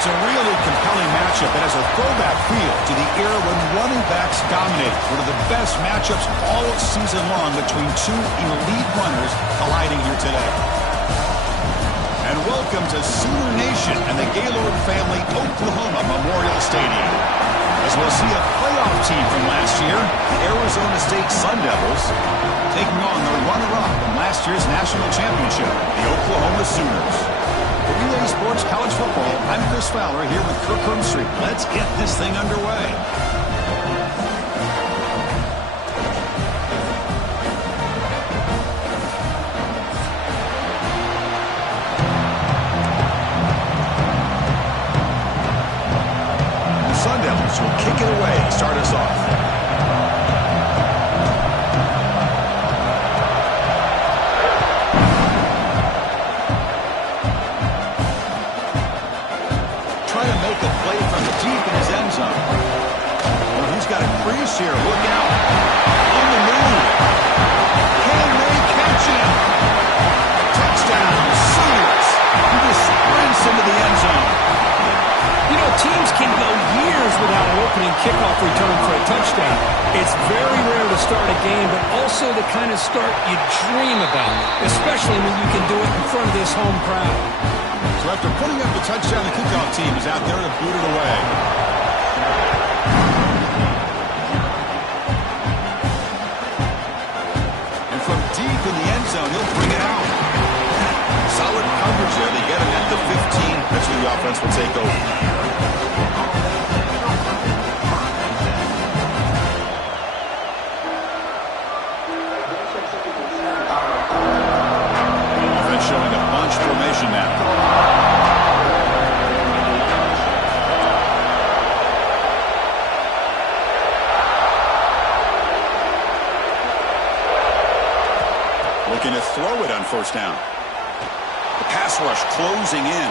It's a really compelling matchup. It has a throwback feel to the era when running backs dominated. One of the best matchups all season long between two elite runners colliding here today. And welcome to Sooner Nation and the Gaylord family Oklahoma Memorial Stadium. As we'll see a playoff team from last year, the Arizona State Sun Devils, taking on the runner-up from last year's national championship, the Oklahoma Sooners. For Relay Sports College Football, I'm Chris Fowler here with Kirk Herbstreit. Let's get this thing underway. The Sun Devils will kick it away to start us off. Here, look out. On the move. Can they catch him? Touchdown, Sooners. He just sprints into the end zone. You know, teams can go years without an opening kickoff return for a touchdown. It's very rare to start a game, but also the kind of start you dream about, especially when you can do it in front of this home crowd. So after putting up the touchdown, the kickoff team is out there to boot it away. Deep in the end zone, he'll bring it out. Solid coverage there. They get him at the 15. That's where the offense will take over. Offense showing a bunch formation now. Looking to throw it on first down. The pass rush closing in.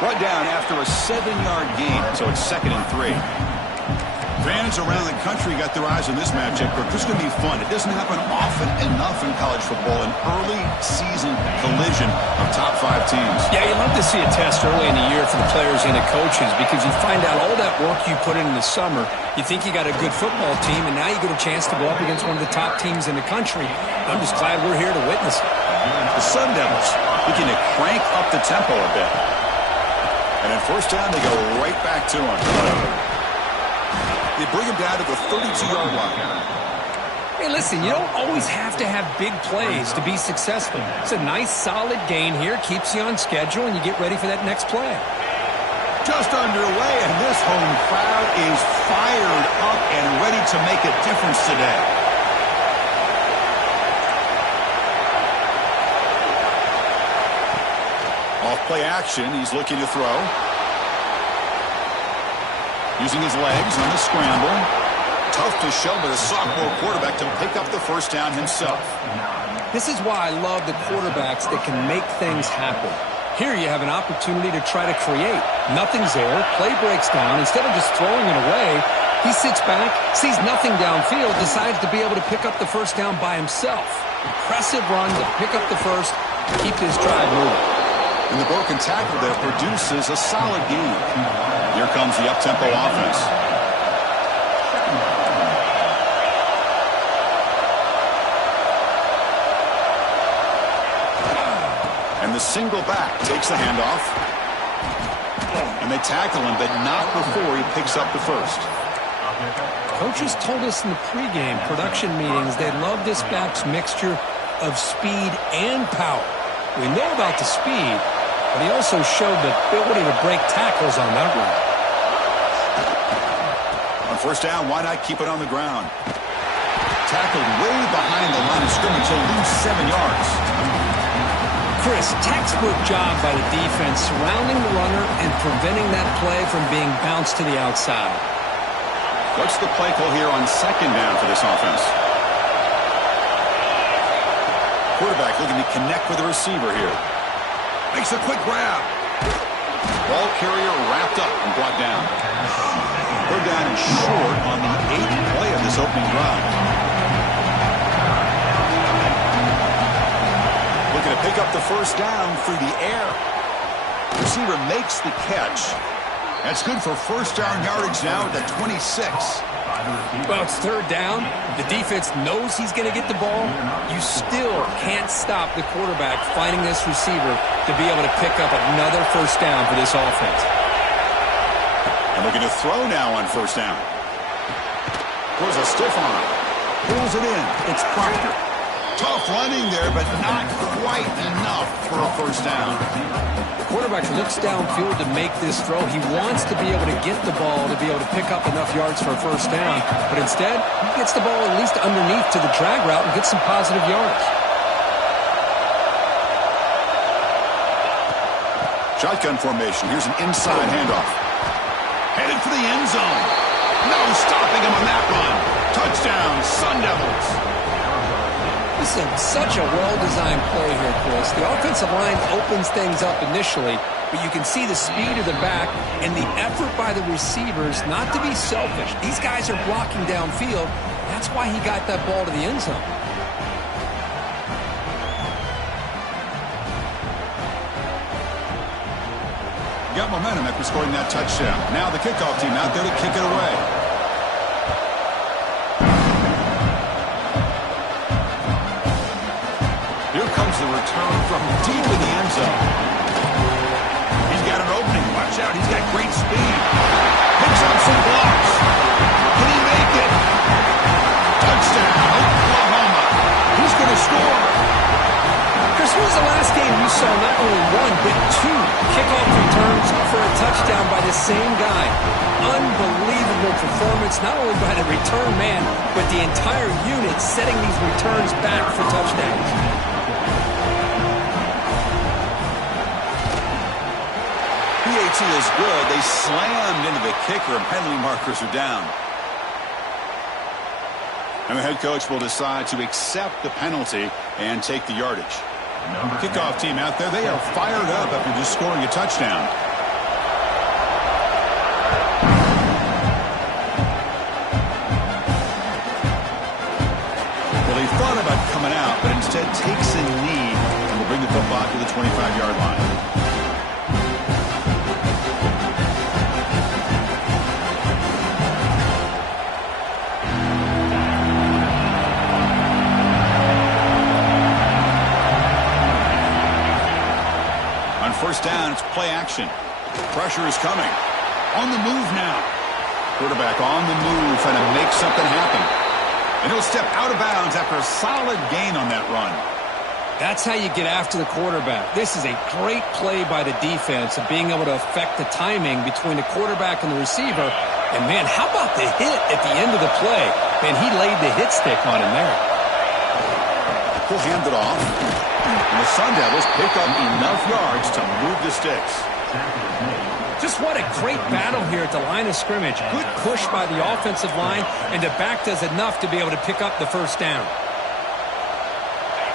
Brought down after a 7-yard gain, so it's 2nd and 3. Fans around the country got their eyes on this matchup, but this is going to be fun. It doesn't happen often enough in college football, an early season collision of top 5 teams. Yeah, you love to see a test early in the year for the players and the coaches because you find out all that work you put in the summer. You think you got a good football team, and now you get a chance to go up against one of the top teams in the country. I'm just glad we're here to witness it. The Sun Devils looking to crank up the tempo a bit. And at first down, they go right back to him. They bring him down to the 32-yard line. Hey, listen, you don't always have to have big plays to be successful. It's a nice, solid gain here. Keeps you on schedule, and you get ready for that next play. Just underway, and this home crowd is fired up and ready to make a difference today. Off play action, he's looking to throw. Using his legs on the scramble. Tough to show, but a sophomore quarterback to pick up the first down himself. This is why I love the quarterbacks that can make things happen. Here you have an opportunity to try to create. Nothing's there. Play breaks down. Instead of just throwing it away, he sits back, sees nothing downfield, decides to be able to pick up the first down by himself. Impressive run to pick up the first, keep his drive moving. And the broken tackle there produces a solid gain. Here comes the up-tempo offense. And the single back takes the handoff. And they tackle him, but not before he picks up the first. Coaches told us in the pregame production meetings they love this back's mixture of speed and power. We know about the speed, but he also showed the ability to break tackles on that run. On first down, why not keep it on the ground? Tackled way behind the line of scrimmage. He'll lose 7 yards. Chris, textbook job by the defense surrounding the runner and preventing that play from being bounced to the outside. What's the play call here on second down for this offense? Quarterback looking to connect with the receiver here. Makes a quick grab. Ball carrier wrapped up and brought down. Third down and short on the 8th play of this opening drive. Looking to pick up the first down through the air. Receiver makes the catch. That's good for first down yardage now at the 26. Well, it's third down. The defense knows he's going to get the ball. You still can't stop the quarterback finding this receiver to be able to pick up another first down for this offense. And looking to throw now on first down. Throws a stiff arm. Pulls it in. It's Proctor. Tough running there, but not quite enough for a first down. The quarterback looks downfield to make this throw. He wants to be able to get the ball to be able to pick up enough yards for a first down. But instead, he gets the ball at least underneath to the drag route and gets some positive yards. Shotgun formation. Here's an inside handoff. Headed for the end zone. No stopping him on that run. Touchdown, Sun Devils. This is such a well-designed play here, Chris. The offensive line opens things up initially, but you can see the speed of the back and the effort by the receivers not to be selfish. These guys are blocking downfield. That's why he got that ball to the end zone. Got momentum after scoring that touchdown. Now the kickoff team out there to kick it away. The return from deep in the end zone. He's got an opening. Watch out. He's got great speed. Picks up some blocks. Can he make it? Touchdown, Oklahoma. He's going to score. Chris, when was the last game you saw not only one, but two kickoff returns for a touchdown by the same guy? Unbelievable performance, not only by the return man, but the entire unit setting these returns back for touchdowns. PAT is good. They slammed into the kicker, and penalty markers are down. And the head coach will decide to accept the penalty and take the yardage. Kickoff team out there, they are fired up after just scoring a touchdown. Well, he thought about coming out, but instead takes a knee and will bring the football to the 25-yard line. First down, it's play action. Pressure is coming. On the move now. Quarterback on the move, trying to make something happen. And he'll step out of bounds after a solid gain on that run. That's how you get after the quarterback. This is a great play by the defense of being able to affect the timing between the quarterback and the receiver. And, man, how about the hit at the end of the play? Man, he laid the hit stick on him there. He'll hand it off. And the Sun Devils pick up enough yards to move the sticks. Just what a great battle here at the line of scrimmage. Good push by the offensive line, and the back does enough to be able to pick up the first down.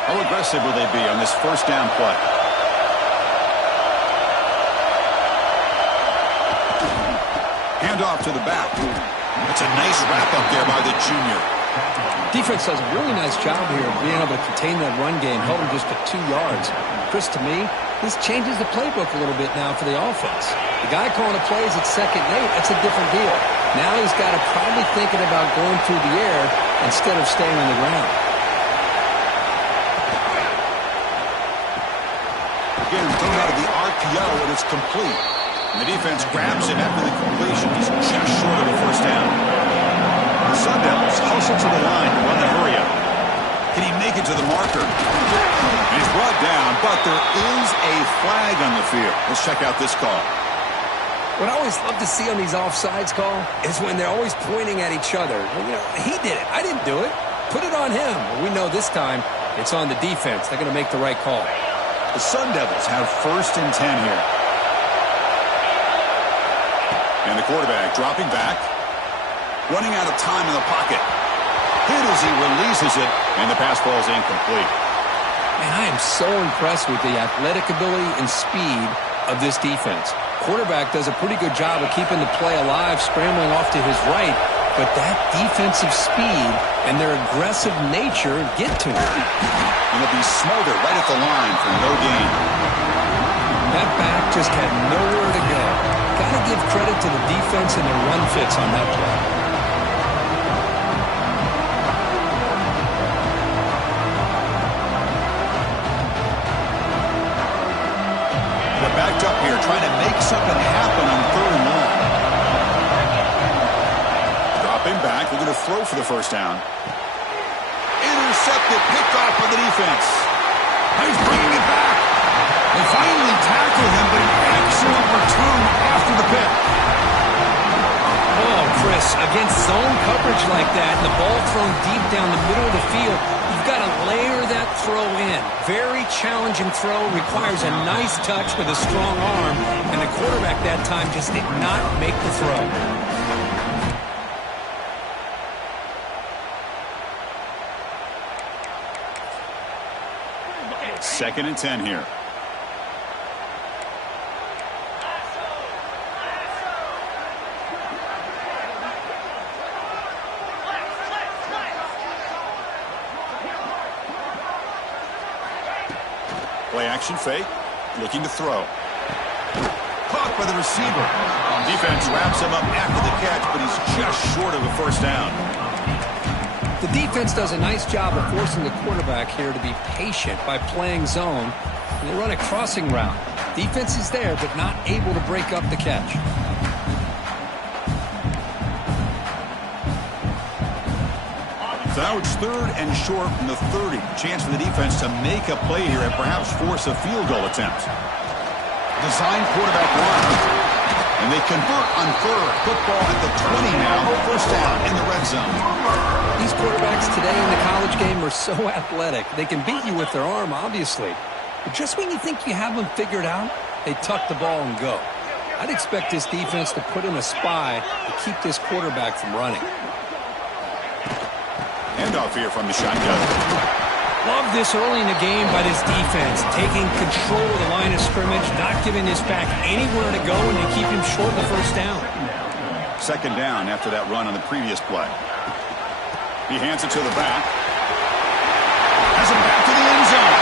How aggressive will they be on this first down play? Hand off to the back. That's a nice wrap up there by the junior. Defense does a really nice job here of being able to contain that run game, held him just to 2 yards. Chris, to me, this changes the playbook a little bit now for the offense. The guy calling the plays at 2nd and 8, that's a different deal. Now he's got to probably thinking about going through the air instead of staying on the ground. Again, thrown out of the RPO, and it's complete. And the defense grabs him after the completion. He's just short of a first down. The Sun Devils hustle to the line to run the hurry up. Can he make it to the marker? And he's brought down, but there is a flag on the field. Let's check out this call. What I always love to see on these offsides call is when they're always pointing at each other. Well, you know, he did it. I didn't do it. Put it on him. Well, we know this time it's on the defense. They're going to make the right call. The Sun Devils have 1st and 10 here. And the quarterback dropping back. Running out of time in the pocket. Hit as he releases it, and the pass ball is incomplete. Man, I am so impressed with the athletic ability and speed of this defense. Quarterback does a pretty good job of keeping the play alive, scrambling off to his right, but that defensive speed and their aggressive nature get to him. And it'll be smothered right at the line for no gain. That back just had nowhere to go. Got to give credit to the defense and the run fits on that play. They're backed up here trying to make something happen on 3rd and long. Dropping back, looking to throw for the first down. Intercepted, picked off by the defense. He's bringing it back. They finally tackle him, but an excellent return after the pick. Oh, Chris, against zone coverage like that, and the ball thrown deep down the middle of the field, you've got to layer that throw in. Very challenging throw, requires a nice touch with a strong arm, and the quarterback that time just did not make the throw. 2nd and 10 here. Play action fake, looking to throw. Caught by the receiver. Defense wraps him up after the catch, but he's just short of a first down. The defense does a nice job of forcing the quarterback here to be patient by playing zone. And they run a crossing route. Defense is there, but not able to break up the catch. So now it's 3rd and short from the 30. Chance for the defense to make a play here and perhaps force a field goal attempt. Design quarterback run. And they convert on 3rd. Football at the 20 now. First down in the red zone. These quarterbacks today in the college game are so athletic. They can beat you with their arm, obviously. But just when you think you have them figured out, they tuck the ball and go. I'd expect this defense to put in a spy to keep this quarterback from running. Handoff here from the shotgun. Love this early in the game by this defense, taking control of the line of scrimmage, not giving this back anywhere to go, and they keep him short of the first down. 2nd down after that run on the previous play. He hands it to the back. Has it back to the end zone.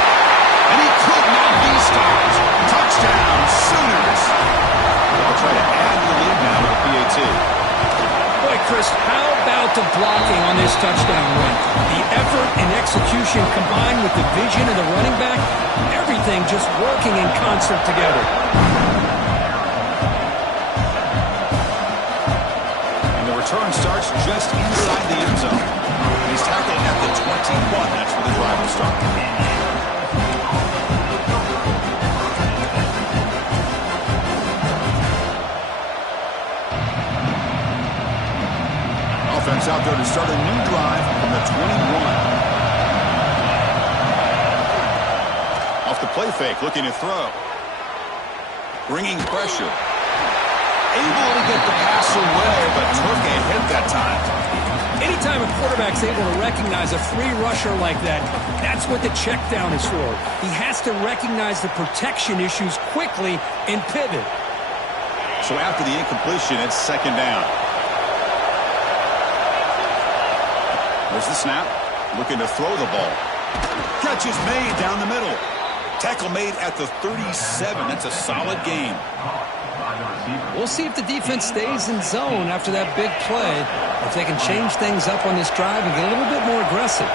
And he could not be stopped. Touchdown, Sooners. They'll try to add the lead now with a PAT. Boy, Chris, how about the blocking on this touchdown run? The effort and execution combined with the vision of the running back, everything just working in concert together. And the return starts just inside the end zone. He's tackled at the 21. That's where the drive will start. Offense out there to start a new drive from the 21. Off the play fake, looking to throw. Bringing pressure. Able to get the pass away, but took a hit that time. Anytime a quarterback's able to recognize a free rusher like that, that's what the check down is for. He has to recognize the protection issues quickly and pivot. So after the incompletion, it's 2nd down. There's the snap. Looking to throw the ball. Catch is made down the middle. Tackle made at the 37. That's a solid gain. We'll see if the defense stays in zone after that big play, if they can change things up on this drive and get a little bit more aggressive.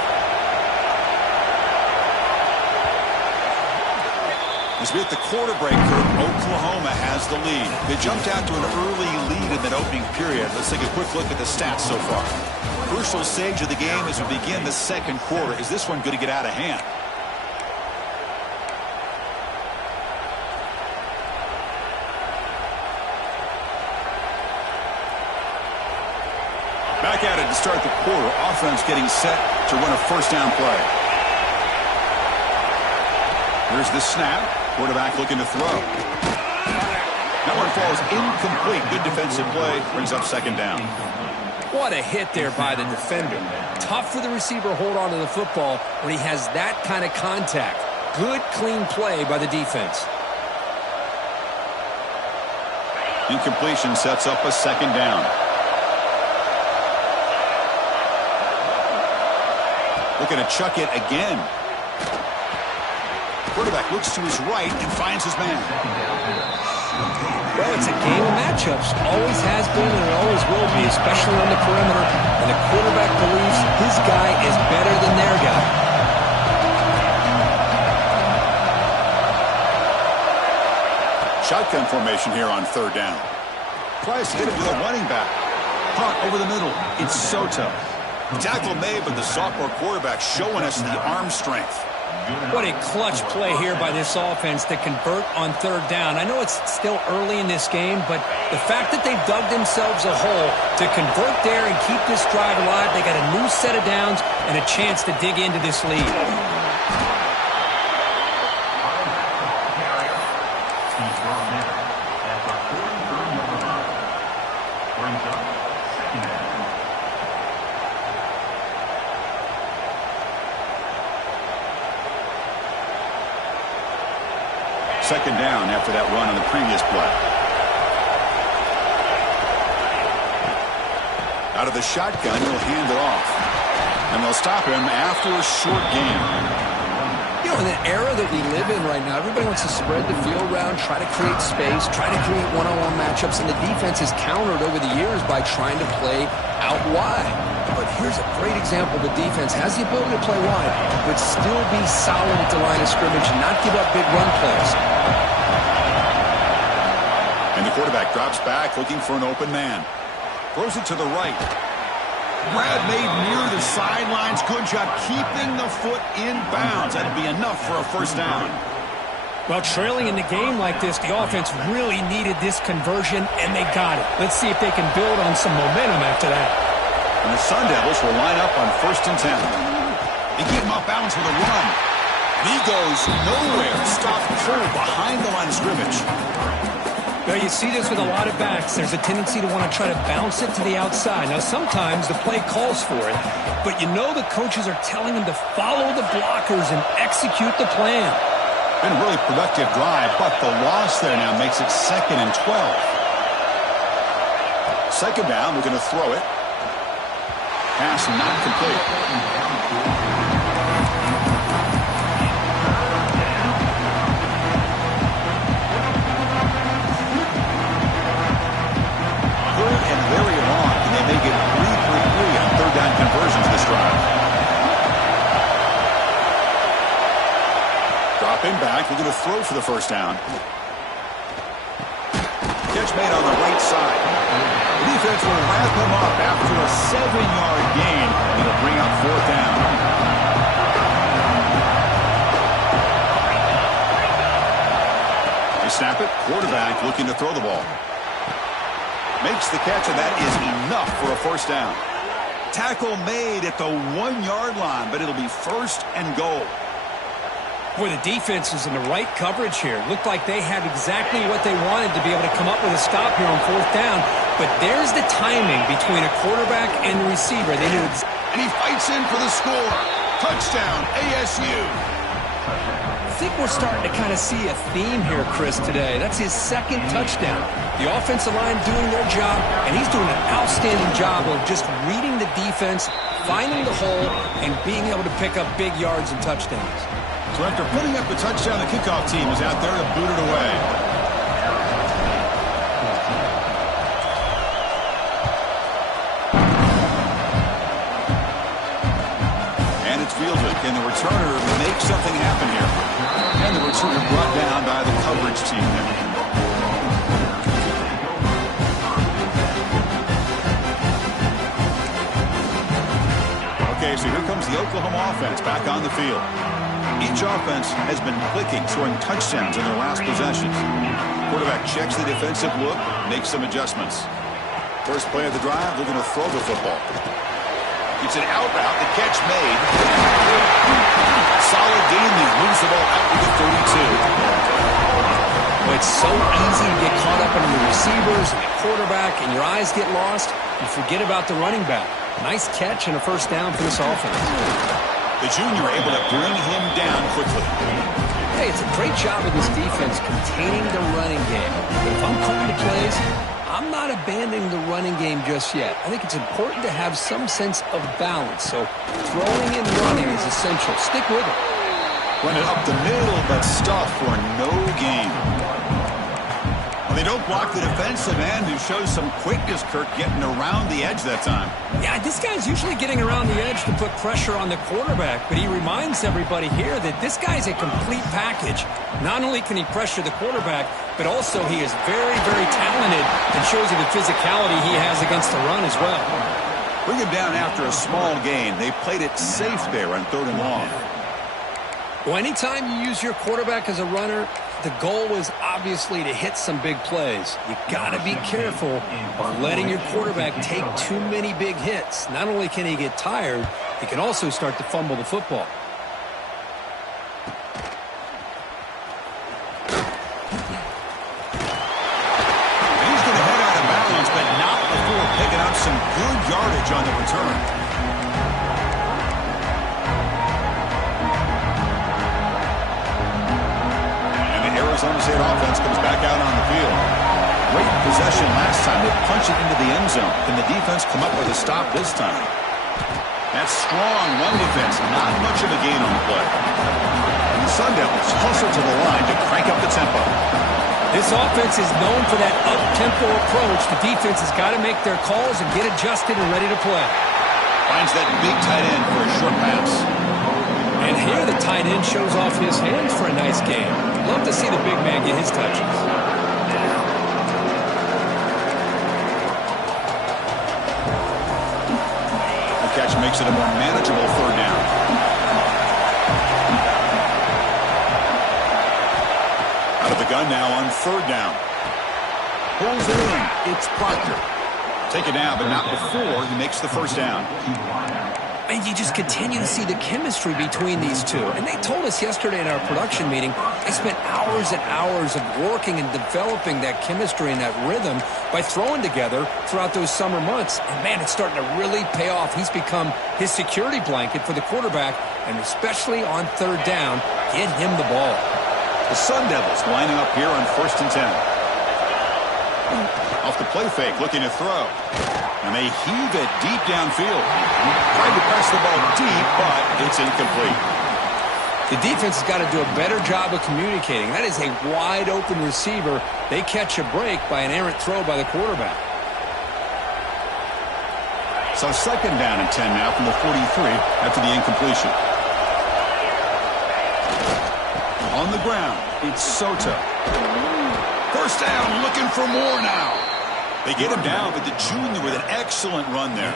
As we hit the quarter break curve, Oklahoma has the lead. They jumped out to an early lead in that opening period. Let's take a quick look at the stats so far. Crucial stage of the game as we begin the 2nd quarter. Is this one going to get out of hand? Back at it to start the quarter. Offense getting set to run a first down play. Here's the snap. Quarterback looking to throw. That one falls incomplete. Good defensive play. Brings up 2nd down. What a hit there by the defender. Tough for the receiver to hold on to the football when he has that kind of contact. Good, clean play by the defense. Incompletion sets up a 2nd down. Looking to chuck it again. Quarterback looks to his right and finds his man. Well, it's a game of matchups. Always has been and it always will be, especially on the perimeter. And the quarterback believes his guy is better than their guy. Shotgun formation here on third down. Tries to hit it with a running back. Caught over the middle. It's Soto. Tackle made, but the sophomore quarterback showing us the arm strength. What a clutch play here by this offense to convert on third down. I know it's still early in this game, but the fact that they've dug themselves a hole to convert there and keep this drive alive, they got a new set of downs and a chance to dig into this lead. Second down after that run on the previous play. Out of the shotgun, he'll hand it off. And they'll stop him after a short gain. You know, in the era that we live in right now, everybody wants to spread the field around, try to create space, try to create one-on-one matchups, and the defense has countered over the years by trying to play out wide. But here's a great example. The defense has the ability to play wide, but still be solid at the line of scrimmage and not give up big run plays. And the quarterback drops back looking for an open man. Throws it to the right. Grab made near the sidelines. Good job keeping the foot in bounds. That'll be enough for a first down. Well, trailing in the game like this, the offense really needed this conversion, and they got it. Let's see if they can build on some momentum after that. And the Sun Devils will line up on 1st and 10. They keep him off balance with a run. He goes nowhere. Stopped cold behind the line of scrimmage. Well, you see this with a lot of backs. There's a tendency to want to try to bounce it to the outside. Now, sometimes the play calls for it, but you know the coaches are telling them to follow the blockers and execute the plan. Been a really productive drive, but the loss there now makes it 2nd and 12. Second down, we're going to throw it. Pass not complete. And very long, and they make it 3 for 3 on third down conversions this drive. Drop in back. We're going to throw for the first down. Catch made on the right side. The defense will wrap him up after a 7-yard gain. It'll bring up 4th down. They snap it. Quarterback looking to throw the ball. Makes the catch, and that is enough for a first down. Tackle made at the 1-yard line, but it'll be 1st and goal. Boy, the defense is in the right coverage here. Looked like they had exactly what they wanted to be able to come up with a stop here on 4th down. But there's the timing between a quarterback and the receiver. They knew and he fights in for the score. Touchdown, ASU. I think we're starting to kind of see a theme here, Chris, today. That's his 2nd touchdown. The offensive line doing their job, and he's doing an outstanding job of just reading the defense, finding the hole, and being able to pick up big yards and touchdowns. So after putting up the touchdown, the kickoff team is out there to boot it away. And it's fielded. Can the returner make something happen here? And the returner brought down by the coverage team there. Okay, so here comes the Oklahoma offense back on the field. Each offense has been clicking, scoring touchdowns in their last possessions. Quarterback checks the defensive look, makes some adjustments. First play of the drive, looking to throw the football. It's an out route, the catch made. Solid gain there, moves the ball out to the 32. Well, it's so easy to get caught up in the receivers and the quarterback, and your eyes get lost. You forget about the running back. Nice catch and a first down for this offense. The junior able to bring him down quickly. Hey, it's a great job of this defense containing the running game. But if I'm calling the plays, I'm not abandoning the running game just yet. I think it's important to have some sense of balance. So throwing and running is essential. Stick with it. Run it up the middle, but stuffed for no gain. Well, they don't block the defensive end, who shows some quickness, Kirk, getting around the edge that time. Yeah, this guy's usually getting around the edge to put pressure on the quarterback, but he reminds everybody here that this guy's a complete package. Not only can he pressure the quarterback, but also he is very, very talented and shows you the physicality he has against the run as well. Bring him down after a small gain. They played it safe there on 3rd and long. Well, anytime you use your quarterback as a runner, the goal is obviously to hit some big plays. You got to be careful of letting your quarterback take too many big hits. Not only can he get tired, he can also start to fumble the football. He's going to head out of bounds, but not before picking up some good yardage on the return. Arizona State offense comes back out on the field. Great possession last time. They punch it into the end zone. Can the defense come up with a stop this time? That's strong run defense. Not much of a gain on the play. And the Sun Devils hustle to the line to crank up the tempo. This offense is known for that up-tempo approach. The defense has got to make their calls and get adjusted and ready to play. Finds that big tight end for a short pass. And here the tight end shows off his hands for a nice game. Love to see the big man get his touches. The catch makes it a more manageable 3rd down. Out of the gun now on 3rd down. Pulls it in. It's Proctor. Take it down, but not before he makes the 1st down. And you just continue to see the chemistry between these two. And they told us yesterday in our production meeting, they spent hours and hours of working and developing that chemistry and that rhythm by throwing together throughout those summer months. And, man, it's starting to really pay off. He's become his security blanket for the quarterback, and especially on 3rd down, get him the ball. The Sun Devils lining up here on 1st and 10. Off the play fake, looking to throw. And they heave it deep downfield. Tried to press the ball deep, but it's incomplete. The defense has got to do a better job of communicating. That is a wide-open receiver. They catch a break by an errant throw by the quarterback. So 2nd down and 10 now from the 43 after the incompletion. On the ground, it's Soto. 1st down, looking for more now. They get him down, but the junior with an excellent run there.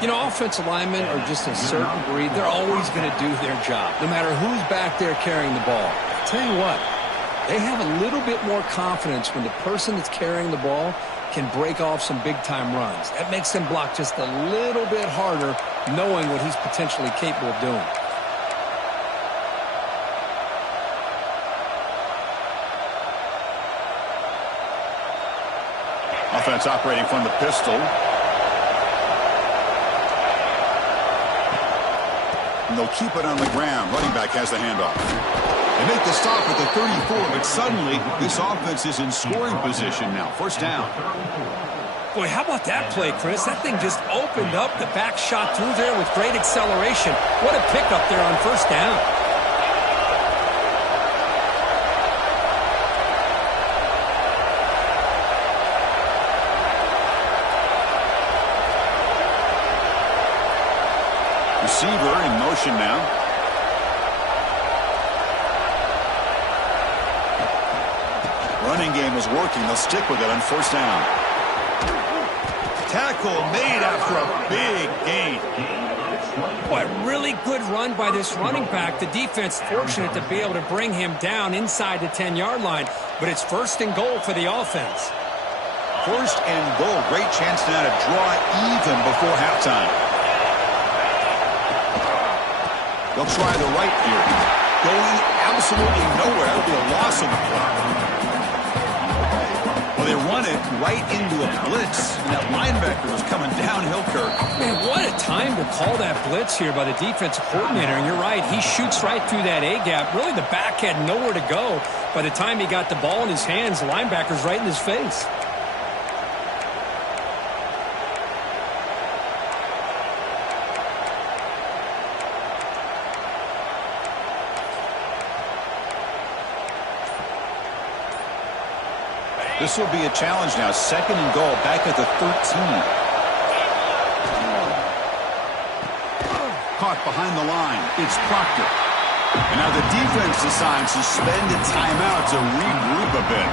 You know, offensive linemen are just a certain breed. They're always going to do their job, no matter who's back there carrying the ball. I'll tell you what, they have a little bit more confidence when the person that's carrying the ball can break off some big-time runs. That makes them block just a little bit harder, knowing what he's potentially capable of doing. Offense operating from the pistol. And they'll keep it on the ground. Running back has the handoff. They make the stop at the 34, but suddenly this offense is in scoring position now. 1st down. Boy, how about that play, Chris? That thing just opened up. The back shot through there with great acceleration. What a pickup there on 1st down. Receiver in motion now. Running game is working. They'll stick with it on 1st down. Tackle made after a big gain. Boy, really good run by this running back. The defense fortunate to be able to bring him down inside the 10-yard line, but it's 1st and goal for the offense. 1st and goal. Great chance now to draw even before halftime. They'll try the right here. Going absolutely nowhere. That'll be a loss on the play. Well, they run it right into a blitz, and that linebacker was coming downhill, Kirk. Man, what a time to call that blitz here by the defensive coordinator. And you're right, he shoots right through that A-gap. Really, the back had nowhere to go. By the time he got the ball in his hands, the linebacker's right in his face. This will be a challenge now. 2nd and goal, back at the 13. Caught behind the line. It's Proctor. And now the defense decides to spend a timeout to regroup a bit.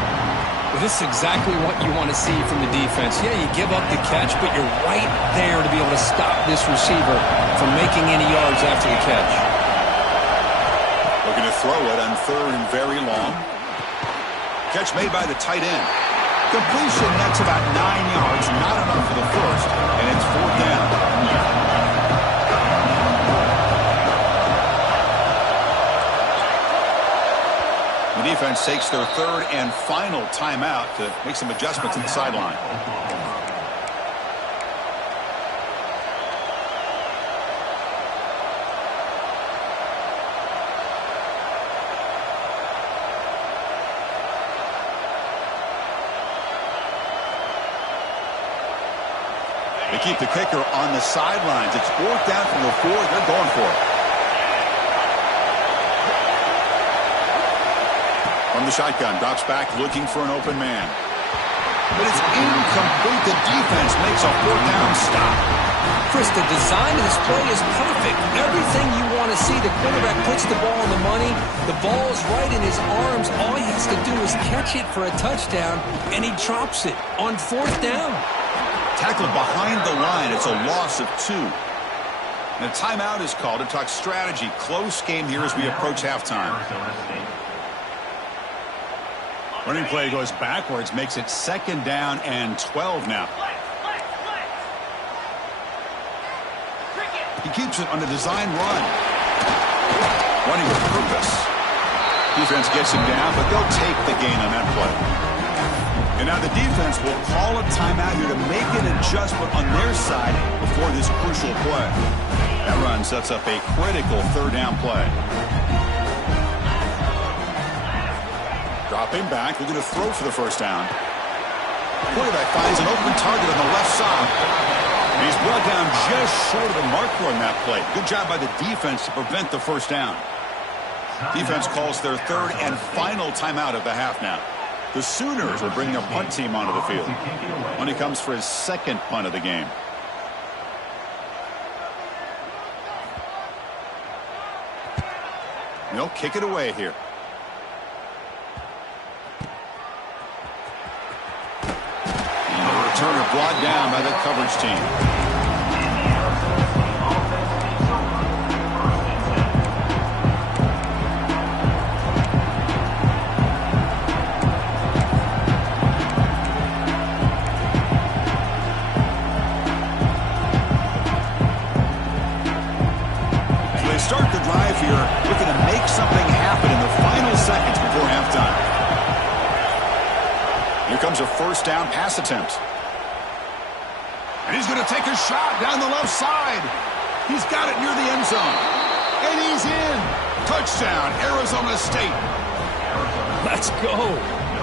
Well, this is exactly what you want to see from the defense. Yeah, you give up the catch, but you're right there to be able to stop this receiver from making any yards after the catch. Looking to throw it on 3rd and very long. Catch made by the tight end. Completion nets about 9 yards, not enough for the first, and it's 4th down. The defense takes their 3rd and final timeout to make some adjustments at the sideline. They keep the kicker on the sidelines. It's 4th down from the 4. They're going for it. From the shotgun, drops back looking for an open man. But it's incomplete. The defense makes a 4th down stop. Chris, the design of this play is perfect. Everything you want to see. The quarterback puts the ball on the money. The ball is right in his arms. All he has to do is catch it for a touchdown, and he drops it on 4th down. Tackled behind the line. It's a loss of 2. And a timeout is called to talk strategy. Close game here as we approach halftime. Running play goes backwards, makes it 2nd down and 12 now. He keeps it on the design run. Running with purpose. Defense gets him down, but they'll take the gain on that play. And now the defense will call a timeout here to make an adjustment on their side before this crucial play. That run sets up a critical 3rd down play. Dropping back, looking to throw for the 1st down. Quarterback finds an open target on the left side. And he's brought down just short of the marker on that play. Good job by the defense to prevent the 1st down. Defense calls their 3rd and final timeout of the half now. The Sooners will bring their punt team onto the field when he comes for his 2nd punt of the game. They'll kick it away here. And the returner brought down by the coverage team. Start the drive here, looking to make something happen in the final seconds before halftime. Here comes a 1st down pass attempt. And he's going to take a shot down the left side. He's got it near the end zone. And he's in. Touchdown, Arizona State. Let's go.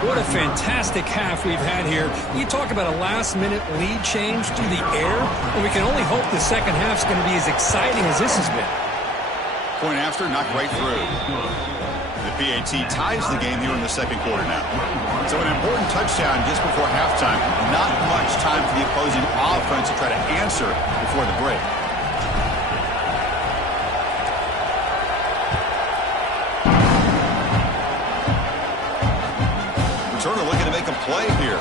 What a fantastic half we've had here. You talk about a last-minute lead change through the air, and we can only hope the second half's going to be as exciting as this has been. Point after, knocked right through. The PAT ties the game here in the 2nd quarter now. So an important touchdown just before halftime. Not much time for the opposing offense to try to answer before the break. Returner looking to make a play here.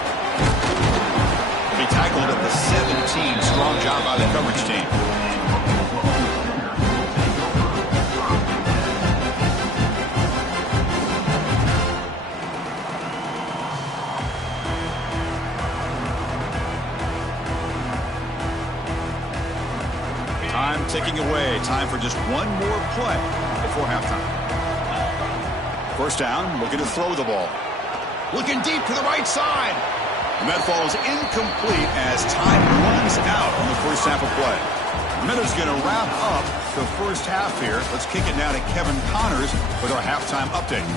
He tackled at the 17. Strong job by the coverage team. Time ticking away. Time for just one more play before halftime. 1st down, looking to throw the ball. Looking deep to the right side. And that falls incomplete as time runs out on the 1st half of play. Miller's going to wrap up the 1st half here. Let's kick it now to Kevin Connors with our halftime update.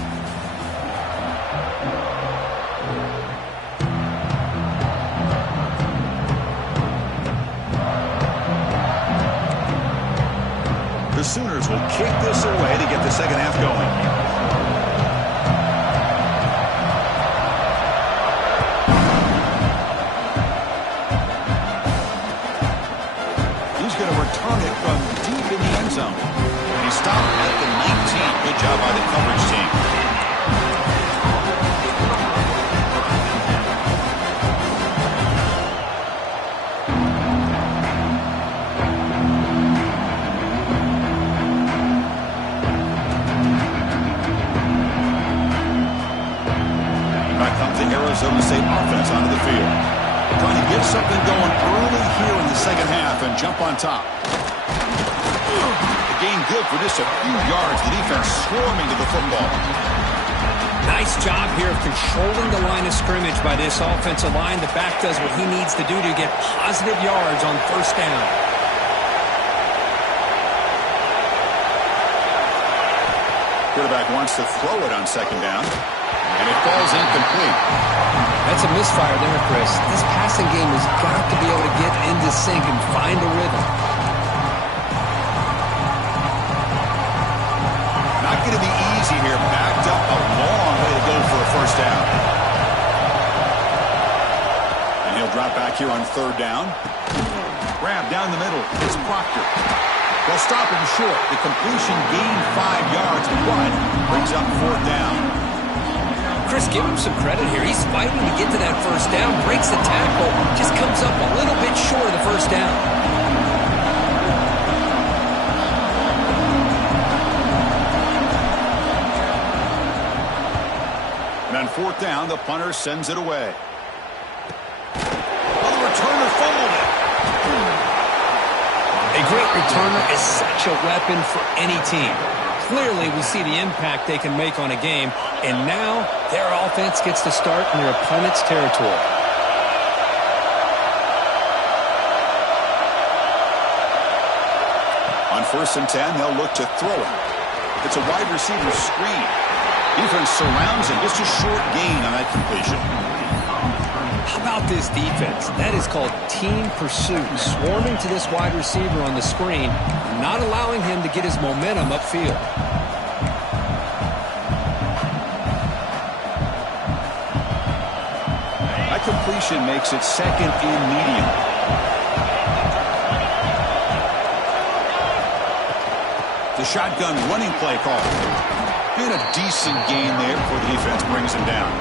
The Sooners will kick this away to get the 2nd half going. zone. And he stopped at the 19. Good job by the coverage team. Arizona State offense onto the field. Trying to get something going early here in the second half and jump on top. The gain good for just a few yards. The defense swarming to the football. Nice job here of controlling the line of scrimmage by this offensive line. The back does what he needs to do to get positive yards on first down. Quarterback wants to throw it on second down. And it falls incomplete. That's a misfire there, Chris. This passing game has got to be able to get into sync and find a rhythm. Not going to be easy here. Backed up a long way to go for a first down. And he'll drop back here on third down. Grab down the middle. It's Proctor. They'll stop him short. The completion gained 5 yards, but brings up fourth down. Chris, give him some credit here. He's fighting to get to that first down, breaks the tackle, just comes up a little bit short of the first down. And on fourth down, the punter sends it away. Well, the returner fumbled it. A great returner is such a weapon for any team. Clearly, we see the impact they can make on a game, and now their offense gets to start in their opponent's territory. On 1st and 10, they'll look to throw it. It's a wide receiver screen. Defense surrounds him. Just a short gain on that completion. How about this defense? That is called team pursuit. Swarming to this wide receiver on the screen, not allowing him to get his momentum upfield. That completion makes it second and medium. The shotgun running play call. And a decent gain there before the defense brings him down.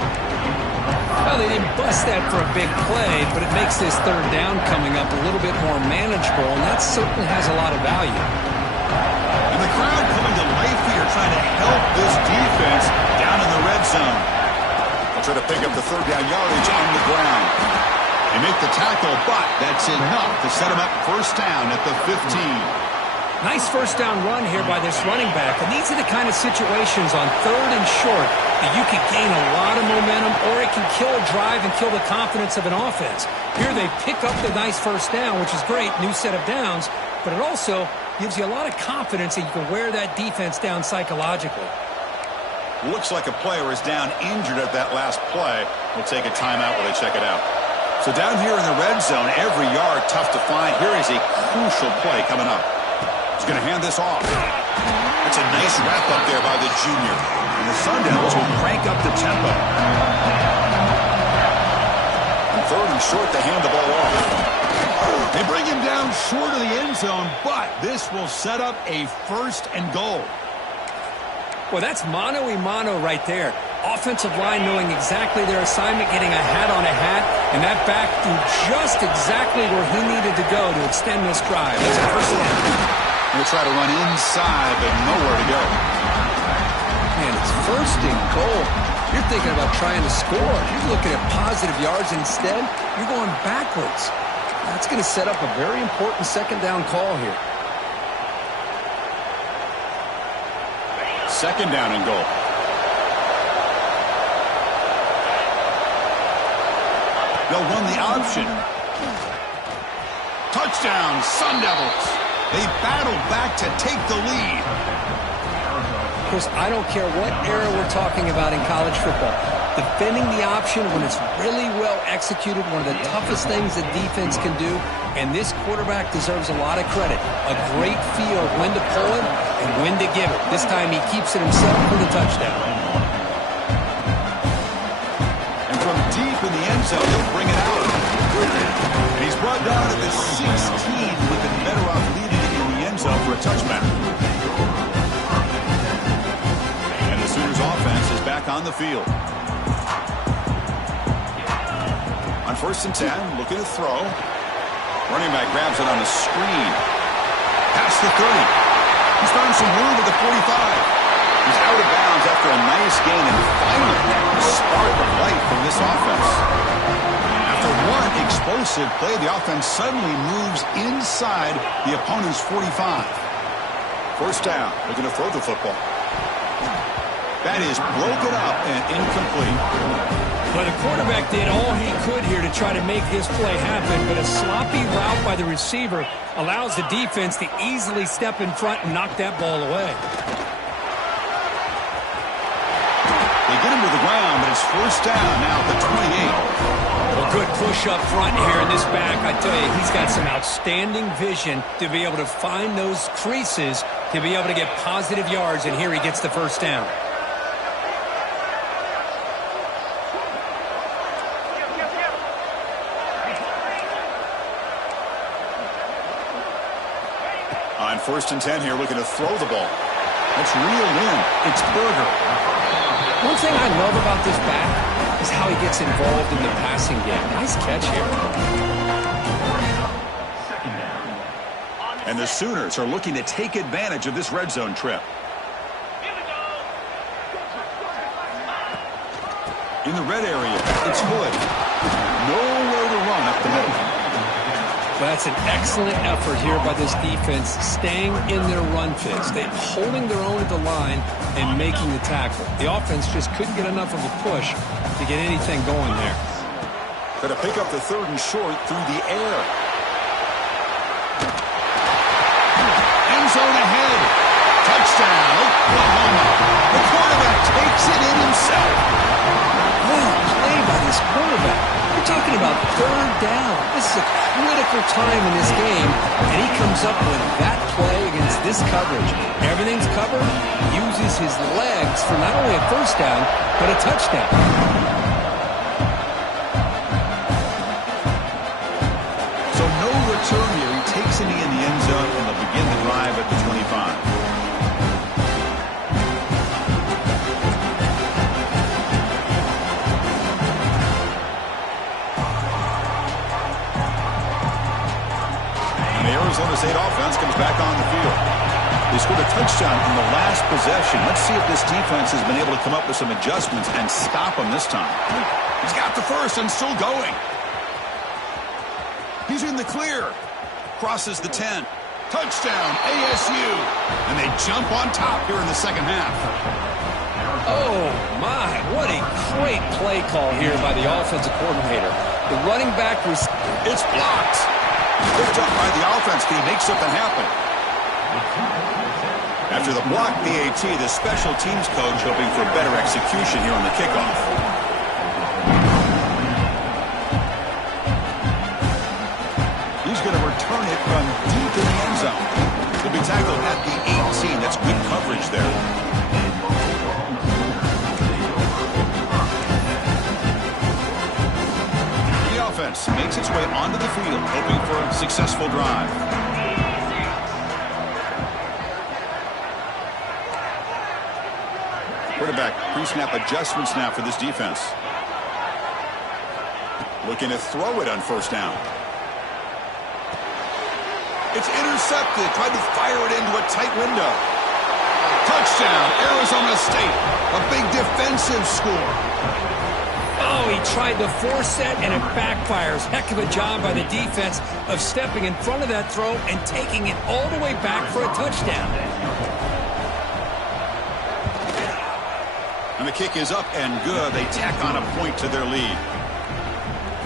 Well, they didn't bust that for a big play, but it makes this third down coming up a little bit more manageable, and that certainly has a lot of value. And the crowd coming to life here, trying to help this defense down in the red zone. They'll try to pick up the third down yardage on the ground. They make the tackle, but that's enough to set them up first down at the 15. Nice first down run here by this running back, and these are the kind of situations on third and short that you can gain a lot of momentum, or it can kill a drive and kill the confidence of an offense. Here they pick up the nice first down, which is great, new set of downs, but it also gives you a lot of confidence that you can wear that defense down psychologically. Looks like a player is down injured at that last play. We'll take a timeout while they check it out. So down here in the red zone, every yard tough to find. Here is a crucial play coming up. He's going to hand this off. It's a nice wrap-up there by the junior. And the Sun Devils will crank up the tempo. And third and short, they hand the ball off. They bring him down short of the end zone, but this will set up a first and goal. Well, that's mano-a-mano right there. Offensive line knowing exactly their assignment, getting a hat on a hat, and that back threw just exactly where he needed to go to extend this drive. That's a first down. We'll try to run inside, but nowhere to go. Man, it's first and goal. You're thinking about trying to score. You're looking at positive yards. Instead, you're going backwards. That's going to set up a very important second down call here. Second down and goal. They'll run the option. Touchdown, Sun Devils. They battle back to take the lead. Chris, I don't care what era we're talking about in college football. Defending the option when it's really well executed, one of the toughest things that defense can do, and this quarterback deserves a lot of credit. A great feel of when to pull it and when to give it. This time he keeps it himself for the touchdown. And from deep in the end zone, he'll bring it out. And he's brought down to the 16, looking better off leading it in the end zone. himself for a touchback. And the Sooners offense is back on the field. On 1st and 10, looking to throw. Running back grabs it on the screen. Past the 30. He's found some room at the 45. He's out of bounds after a nice gain, and finally a spark of life from this offense. After one explosive play, the offense suddenly moves inside the opponent's 45. 1st down, looking to throw the football. That is broken up and incomplete. Well, the quarterback did all he could here to try to make this play happen, but a sloppy route by the receiver allows the defense to easily step in front and knock that ball away. They get him to the ground, but it's 1st down now at the 28. Well, good push up front here in this back. I tell you, he's got some outstanding vision to be able to find those creases to be able to get positive yards, and here he gets the 1st down. On 1st and 10 here, looking to throw the ball. That's reeled in. It's Berger. One thing I love about this back is how he gets involved in the passing game. Nice catch here. And the Sooners are looking to take advantage of this red zone trip. In the red area, it's Hood. Nowhere to run up the middle. Well, that's an excellent effort here by this defense, staying in their run fix. They're holding their own at the line and making the tackle. The offense just couldn't get enough of a push to get anything going there. Got to pick up the 3rd and short through the air. End zone ahead. Touchdown, Oklahoma. The quarterback takes it in himself. What a play by this quarterback. We're talking about 3rd down. This is a critical time in this game, and he comes up with that play against this coverage. Everything's covered. He uses his legs for not only a 1st down, but a touchdown. So no return here. He takes it in the end zone, and they'll begin the drive at the 25. Arizona State offense comes back on the field. They scored a touchdown in the last possession. Let's see if this defense has been able to come up with some adjustments and stop them this time. He's got the 1st and still going. He's in the clear. Crosses the 10. Touchdown, ASU. And they jump on top here in the 2nd half. Oh, my. What a great play call here by the offensive coordinator. The running back was... It's blocked. Picked up by the offense. Can he make something happen? After the block PAT, the special teams coach hoping for better execution here on the kickoff. He's going to return it from deep in the end zone. He'll be tackled at the 18. That's good coverage there. Offense makes its way onto the field, hoping for a successful drive. Quarterback pre-snap adjustments now for this defense. Looking to throw it on 1st down. It's intercepted. Tried to fire it into a tight window. Touchdown, Arizona State. A big defensive score. Oh, he tried to force it, and it backfires. Heck of a job by the defense of stepping in front of that throw and taking it all the way back for a touchdown. And the kick is up and good. They tack on a point to their lead.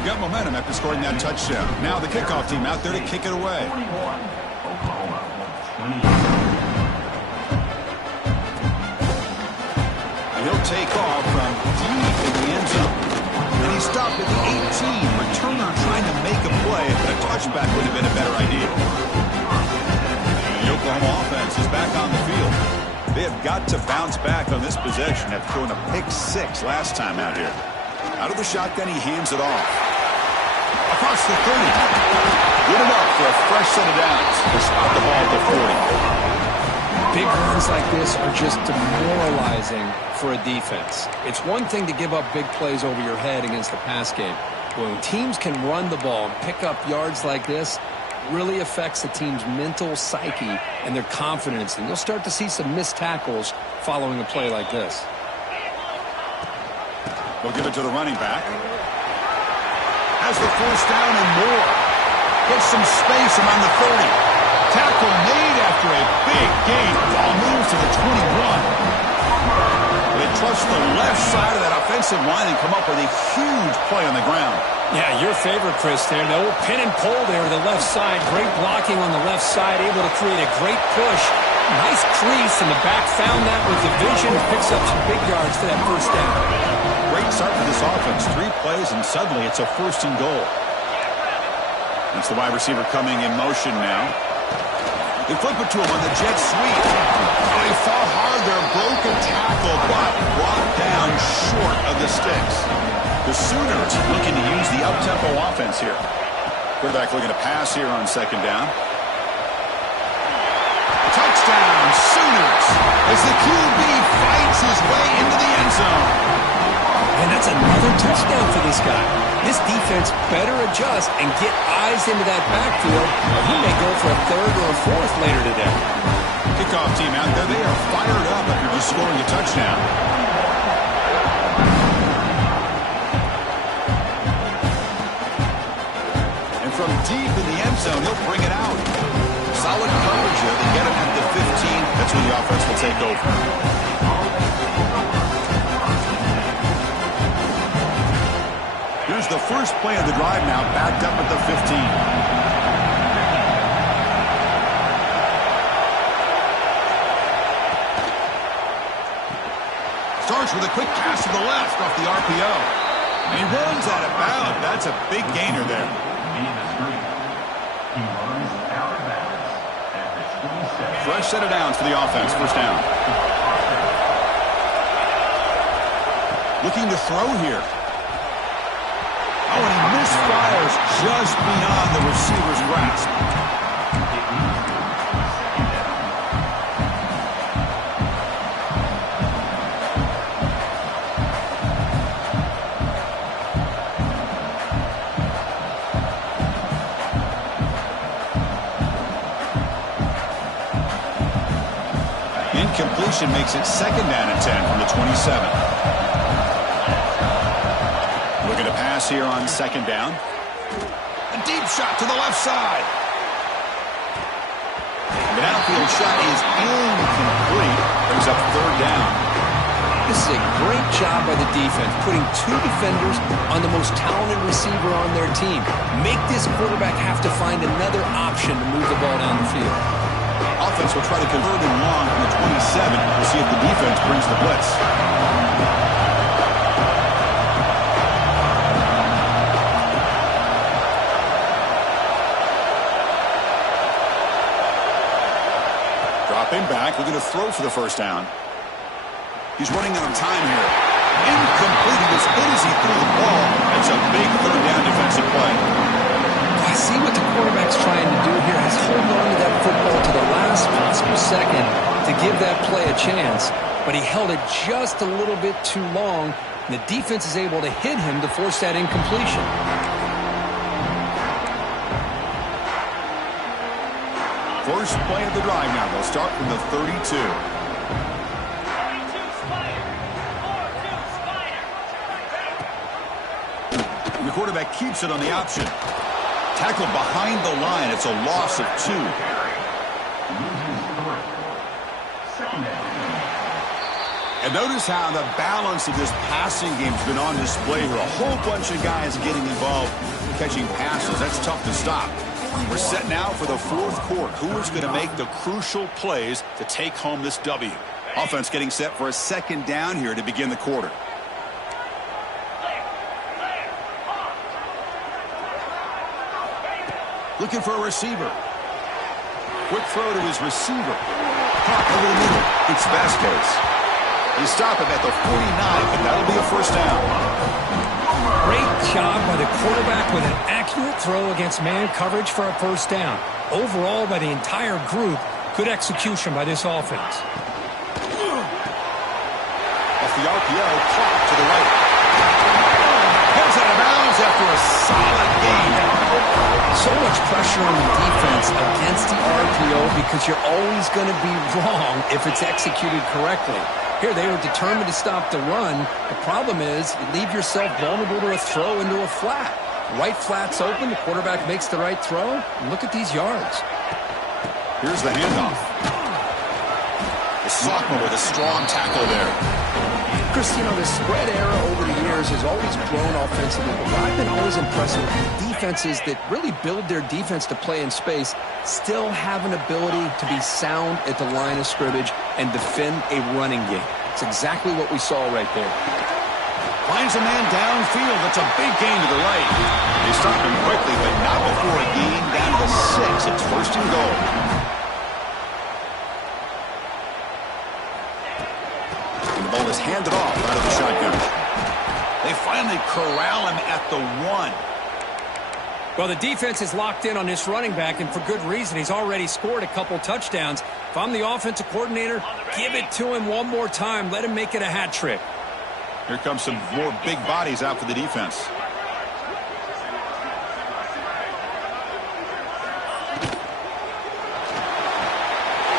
Got momentum after scoring that touchdown. Now the kickoff team out there to kick it away. And he'll take off from deep in the end zone. And he stopped at the 18. Returner trying to make a play, but a touchback would have been a better idea. And the Oklahoma offense is back on the field. They have got to bounce back on this possession after throwing a pick 6 last time out here. Out of the shotgun, he hands it off. across the 30. Good enough for a fresh set of downs to spot the ball at the 40. Big runs like this are just demoralizing for a defense. It's one thing to give up big plays over your head against the pass game. But when teams can run the ball and pick up yards like this, it really affects the team's mental psyche and their confidence. And you'll start to see some missed tackles following a play like this. We'll give it to the running back. Has the first down and more. Gets some space around the 30. Tackle made after a big gain. Ball moves to the 21. They trust the left side of that offensive line and come up with a huge play on the ground. Yeah, your favorite, Chris, there. The old pin and pull there to the left side. Great blocking on the left side, able to create a great push. Nice crease in the back. Found that with the vision. Picks up some big yards for that first down. Great start for this offense. 3 plays, and suddenly it's a 1st and goal. That's the wide receiver coming in motion now. They flip it to him on the jet sweep. Oh, he fought hard there. Broken tackle, but brought down short of the sticks. The Sooners looking to use the up-tempo offense here. Quarterback looking to pass here on 2nd down. Touchdown, Sooners, as the QB fights his way into the end zone. And that's another touchdown for this guy. This defense better adjust and get eyes into that backfield, or he may go for a 3rd or a 4th later today. Kickoff team out there. They are fired up after just scoring a touchdown. And from deep in the end zone, he'll bring it out. Solid coverage here. They get him at the 15. That's when the offense will take over. Here's the first play of the drive now, backed up at the 15. Starts with a quick pass to the left off the RPO. And he runs out of bounds. That's a big gainer there. Fresh set of downs for the offense. First down. Looking to throw here. Oh, and he misfires just beyond the receiver's grasp. Incompletion makes it 2nd down and 10 from the 27. Looking to pass here on 2nd down. A deep shot to the left side. The downfield shot is incomplete. Brings up 3rd down. This is a great job by the defense, putting 2 defenders on the most talented receiver on their team. Make this quarterback have to find another option to move the ball down the field. Offense will try to convert him long from the 27. We'll see if the defense brings the blitz. Dropping back, looking to throw for the first down. He's running out of time here. Incomplete. As good as he threw the ball, it's a big 3rd down defensive play. I see what the quarterback's trying to do here. He's holding on to that football to the last possible second to give that play a chance. But he held it just a little bit too long. And the defense is able to hit him to force that incompletion. First play of the drive now. They'll start from the 32. The quarterback keeps it on the option. Tackled behind the line. It's a loss of 2. And notice how the balance of this passing game has been on display here. A whole bunch of guys getting involved catching passes. That's tough to stop. We're set now for the 4th quarter. Who is going to make the crucial plays to take home this W? Offense getting set for a 2nd down here to begin the quarter. Looking for a receiver. Quick throw to his receiver. Caught over the middle. It's Vasquez. They stop him at the 49, but that'll be a first down. Great job by the quarterback with an accurate throw against man coverage for a first down. Overall, by the entire group, good execution by this offense. Off the RPO, clock to the right. Goes out of bounds after a solid gain. So much pressure on the defense against the RPO because you're always going to be wrong if it's executed correctly. Here, they were determined to stop the run. The problem is you leave yourself vulnerable to a throw into a flat. Right flat's open. The quarterback makes the right throw. And look at these yards. Here's the handoff. The sophomore with a strong tackle there. Chris, you know, the spread era over the years has always grown offensively, but what I've been always impressed with defenses that really build their defense to play in space still have an ability to be sound at the line of scrimmage and defend a running game. It's exactly what we saw right there. Finds a man downfield. That's a big gain to the right. They stop him quickly, but not before a gain down to 6. It's first and goal. The ball is handed off out of the shotgun. They finally corral him at the 1. Well, the defense is locked in on this running back, and for good reason. He's already scored a couple touchdowns. If I'm the offensive coordinator, give it to him one more time. Let him make it a hat trick. Here comes some more big bodies out for the defense.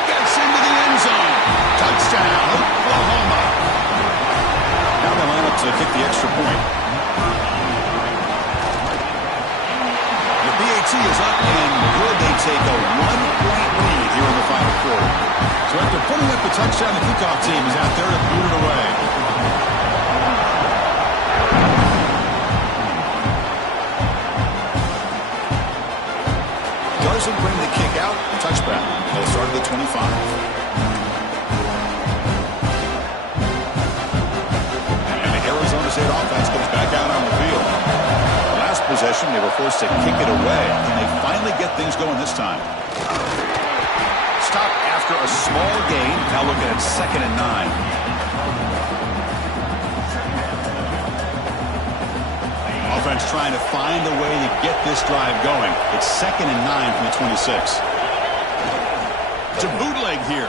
Gets into the end zone. Touchdown, Oklahoma. Now they line up to kick the extra point. The BAT is up and good. They take a 1-point lead here in the final quarter. So after putting up the touchdown, the kickoff team is out there to boot it away. Doesn't bring the kick out. Touchback. They'll start at the 25. And the Arizona State offense comes back out on the field. Last possession, they were forced to kick it away, and they finally get things going this time. Stop after a small gain. Now looking at 2nd and 9. Offense trying to find a way to get this drive going. It's 2nd and 9 from the 26. To bootleg here.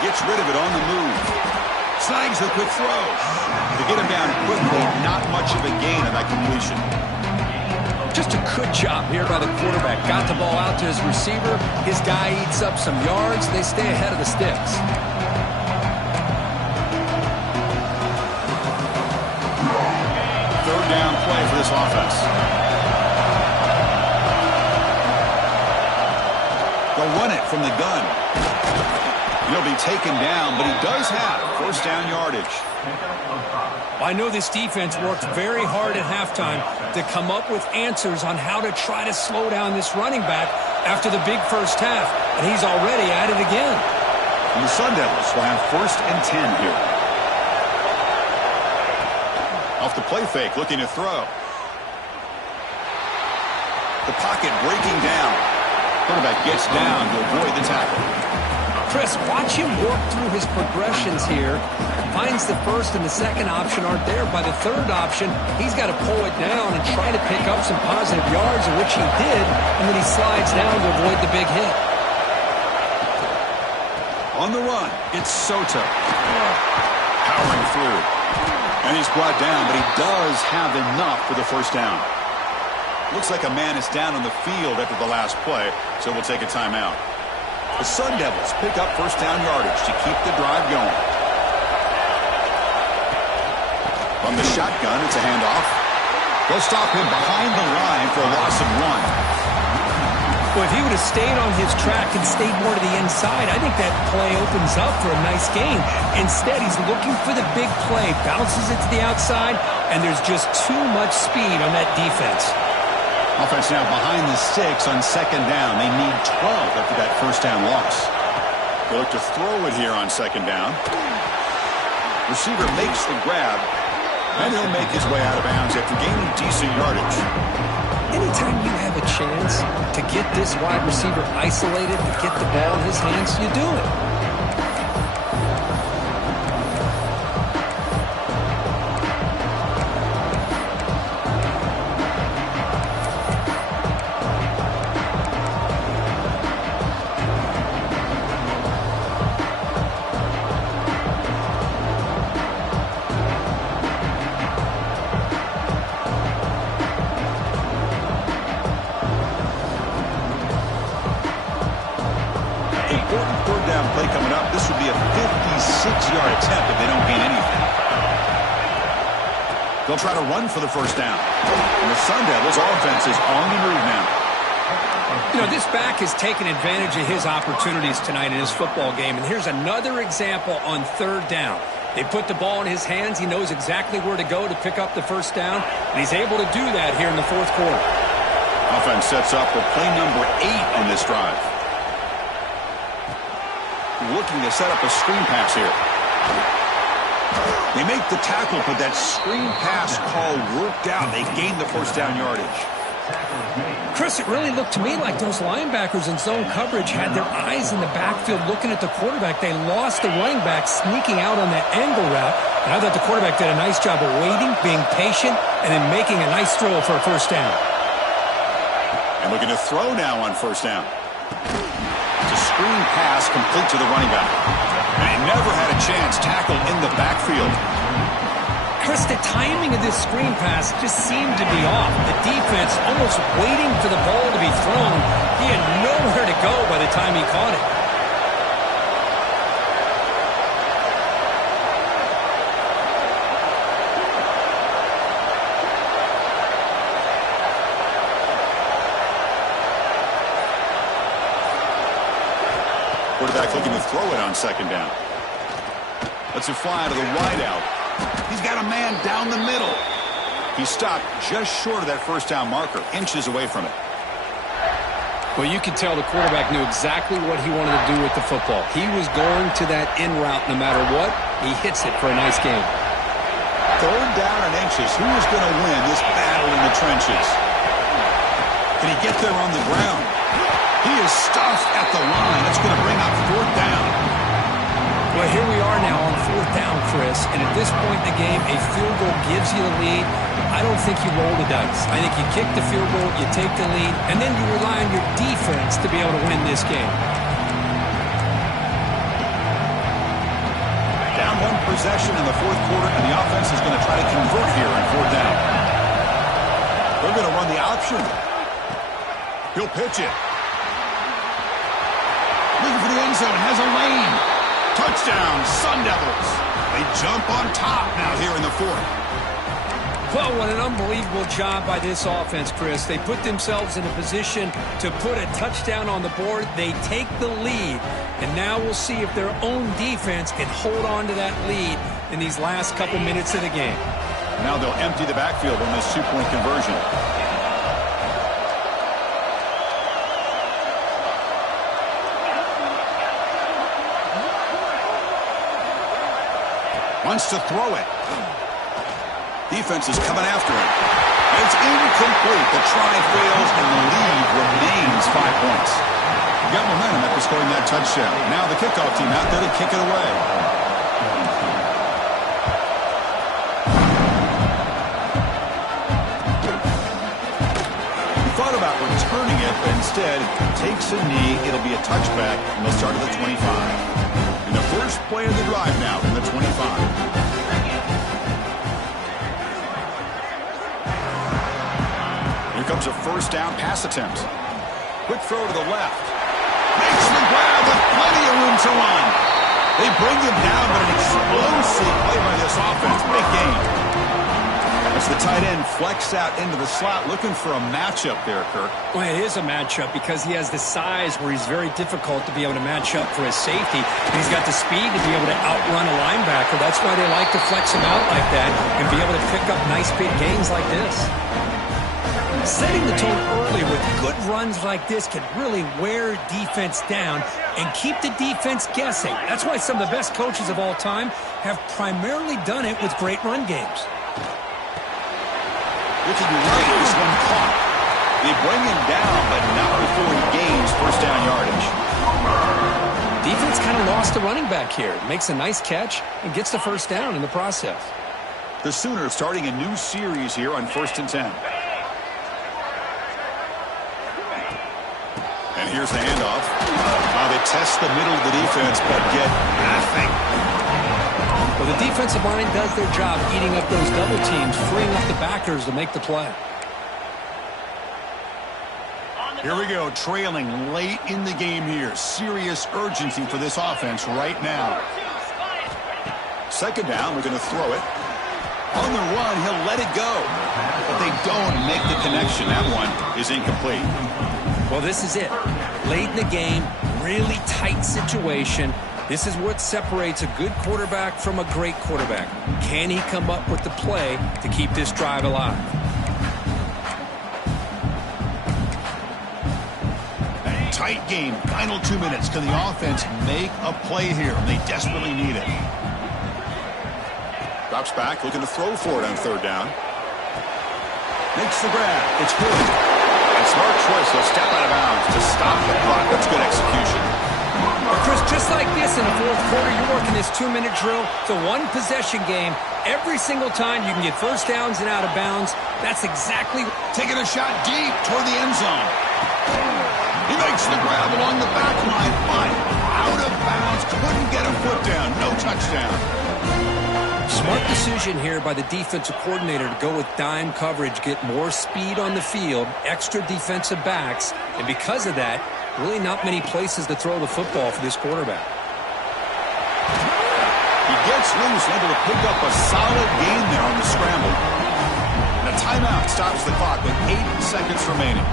Gets rid of it on the move. Snags the quick throw. To get him down quickly, not much of a gain on that completion. Just a good job here by the quarterback. Got the ball out to his receiver. His guy eats up some yards. They stay ahead of the sticks. Third down play for this offense. They'll run it from the gun. He'll be taken down, but he does have first down yardage. I know this defense worked very hard at halftime to come up with answers on how to try to slow down this running back after the big first half, and he's already at it again. And the Sun Devils will have first and 10 here. Off the play fake, looking to throw. The pocket breaking down. Quarterback gets down to avoid the tackle. Chris, watch him work through his progressions here. Finds the first and the second option aren't there. By the third option, he's got to pull it down and try to pick up some positive yards, which he did, and then he slides down to avoid the big hit. On the run, it's Soto. Powering through. And he's brought down, but he does have enough for the first down. Looks like a man is down on the field after the last play, so we'll take a timeout. The Sun Devils pick up first down yardage to keep the drive going. From the shotgun, it's a handoff. They'll stop him behind the line for a loss of 1. Well, if he would have stayed on his track and stayed more to the inside, I think that play opens up for a nice gain. Instead, he's looking for the big play, bounces it to the outside, and there's just too much speed on that defense. Offense now behind the 6 on second down. They need 12 after that first down loss. They look to throw it here on second down. Receiver makes the grab, and he'll make his way out of bounds after gaining decent yardage. Anytime you have a chance to get this wide receiver isolated, to get the ball in his hands, you do it. 6-yard attempt if they don't gain anything. They'll try to run for the first down. And the Sun Devils' offense is on the move now. You know, this back has taken advantage of his opportunities tonight in his football game. And here's another example on third down. They put the ball in his hands. He knows exactly where to go to pick up the first down. And he's able to do that here in the fourth quarter. Offense sets up for play number 8 on this drive. Looking to set up a screen pass here. They make the tackle, but that screen pass call worked out. They gained the first down yardage. Chris, it really looked to me like those linebackers in zone coverage had their eyes in the backfield looking at the quarterback. They lost the running back sneaking out on that angle route. And I thought the quarterback did a nice job of waiting, being patient, and then making a nice throw for a first down. And looking to throw now on first down. It's a screen pass complete to the running back. And he never had a chance tackled in the backfield. Chris, the timing of this screen pass just seemed to be off. The defense almost waiting for the ball to be thrown. He had nowhere to go by the time he caught it. Quarterback looking to throw it on second down. Lets it fly to the wideout. He's got a man down the middle. He stopped just short of that first down marker, inches away from it. Well, you could tell the quarterback knew exactly what he wanted to do with the football. He was going to that in route no matter what. He hits it for a nice game. Third down and inches. Who is going to win this battle in the trenches? Can he get there on the ground? He is stuffed at the line. That's going to bring up fourth down. Well, here we are now on fourth down, Chris, and at this point in the game, a field goal gives you the lead. I don't think you roll the dice. I think you kick the field goal, you take the lead, and then you rely on your defense to be able to win this game. Down one possession in the fourth quarter, and the offense is going to try to convert here on fourth down. They're going to run the option. He'll pitch it. Looking for the end zone, has a lane. Touchdown, Sun Devils. They jump on top now here in the fourth. Well, what an unbelievable job by this offense, Chris. They put themselves in a position to put a touchdown on the board. They take the lead, and now we'll see if their own defense can hold on to that lead in these last couple minutes of the game. Now they'll empty the backfield on this two-point conversion. Wants to throw it. Defense is coming after him. It's incomplete. The try fails, and the lead remains 5 points. Got momentum after scoring that touchdown. Now the kickoff team out there to kick it away. He thought about returning it, but instead takes a knee. It'll be a touchback, and they'll start at the 25. And the first play of the drive now from the 25. Here comes a first down pass attempt. Quick throw to the left. Makes the grab with plenty of room to run. They bring him down, but an explosive play by this offense. Big game. As the tight end flexed out into the slot, looking for a matchup there, Kirk. Well, it is a matchup because he has the size where he's very difficult to be able to match up for his safety. And he's got the speed to be able to outrun a linebacker. That's why they like to flex him out like that and be able to pick up nice big gains like this. Setting the tone early with good runs like this can really wear defense down and keep the defense guessing. That's why some of the best coaches of all time have primarily done it with great run games. Looking right, this one caught. They bring him down, but not before he gains first down yardage. Defense kind of lost the running back here. Makes a nice catch and gets the first down in the process. The Sooners starting a new series here on 1st and 10. And here's the handoff. They test the middle of the defense, but get nothing. Well, the defensive line does their job eating up those double teams, freeing up the backers to make the play. Here we go, trailing late in the game here. Serious urgency for this offense right now. Second down, we're going to throw it. On the run, he'll let it go. But they don't make the connection. That one is incomplete. Well, this is it. Late in the game, really tight situation. This is what separates a good quarterback from a great quarterback. Can he come up with the play to keep this drive alive? Tight game, final 2 minutes. Can the offense make a play here? They desperately need it. Drops back, looking to throw for it on third down. Makes the grab. It's good. And smart choice. He'll step out of bounds to stop the clock. That's good execution. Well, Chris, just like this in the fourth quarter, you're working this 2-minute drill. It's a one-possession game. Every single time you can get first downs and out of bounds. That's exactly... Taking a shot deep toward the end zone. He makes the grab along the back line, but out of bounds. Couldn't get a foot down. No touchdown. Smart decision here by the defensive coordinator to go with dime coverage, get more speed on the field, extra defensive backs, and because of that, really not many places to throw the football for this quarterback. He gets loose, able to pick up a solid gain there on the scramble. And a timeout stops the clock with 8 seconds remaining.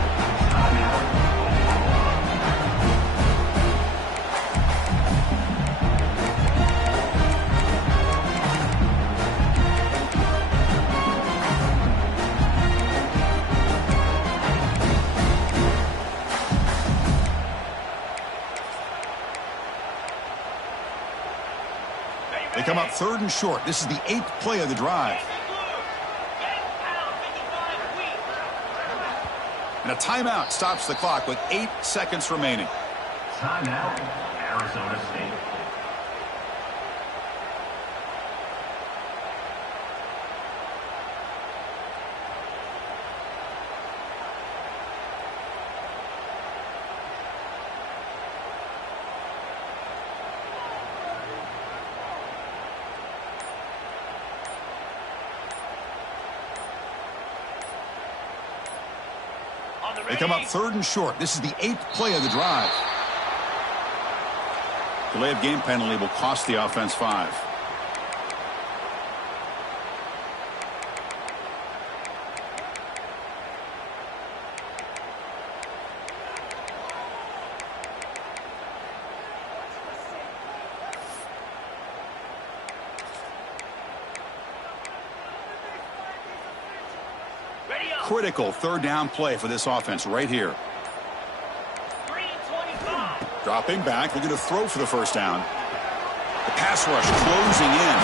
They come up third and short. This is the 8th play of the drive. And a timeout stops the clock with 8 seconds remaining. Timeout, Arizona State. They come up third and short. This is the 8th play of the drive. Delay of game penalty will cost the offense 5. Critical third down play for this offense right here. Dropping back, looking to throw for the first down. The pass rush closing in.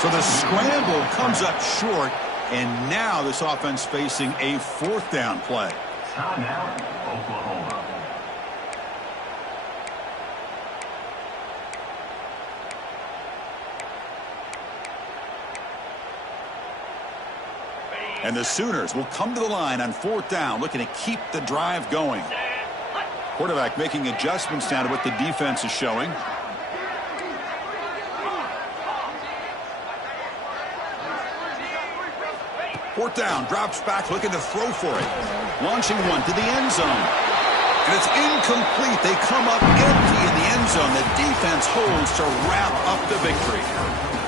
So the scramble comes up short, and now this offense facing a 4th down play. Timeout, Oklahoma. And the Sooners will come to the line on 4th down, looking to keep the drive going. Quarterback making adjustments down to what the defense is showing. Fourth down, drops back, looking to throw for it. Launching one to the end zone. And it's incomplete. They come up empty in the end zone. The defense holds to wrap up the victory.